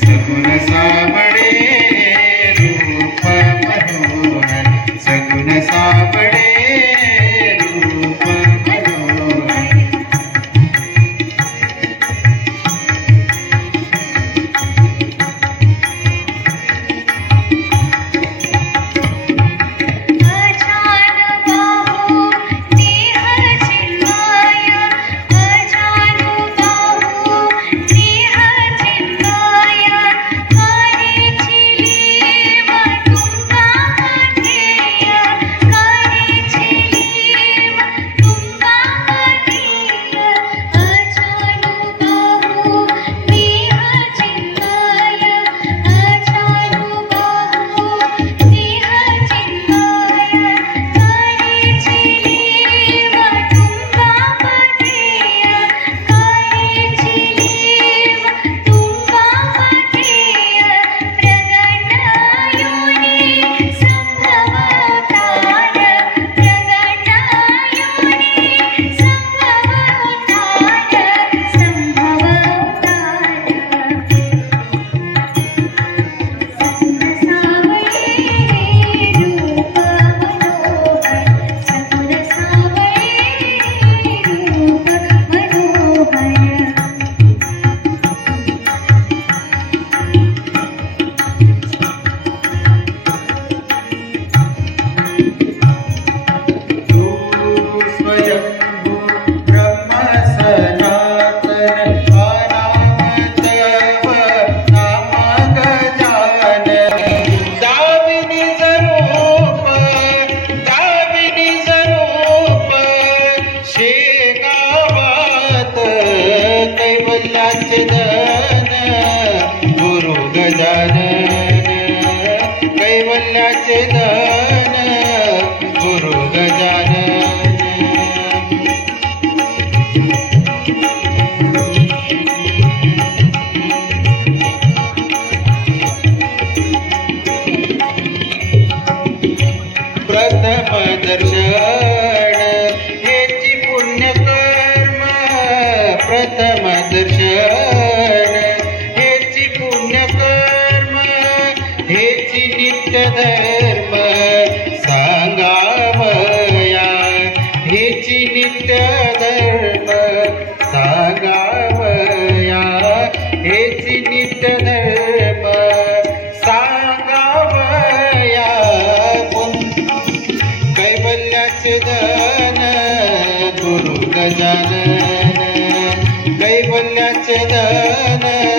సగుణ సామడే कैवल्याचे गुरु गजान प्रथम दर्शन हेची पुण्यकर्म प्रथम दर्शन हेची पुण्यकर्म हेची नित्य नित्य धर्म सांगावया हेच नित्य धर्म सांगावया. पुन- धन गुरु गजानन कैवल्याचे धन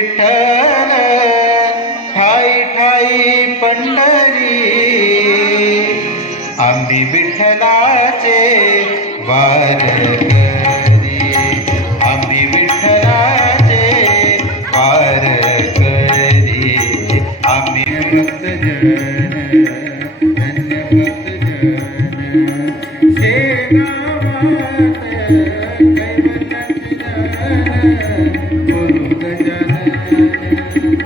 विठ्ठल ठाई ठाई पंढरी. आम्ही विठ्ठलाचे वारकरी आम्ही विठ्ठलाचे वारकरी आम्ही भक्तजन धन्य भक्तजन गुरु गजानन Thank you.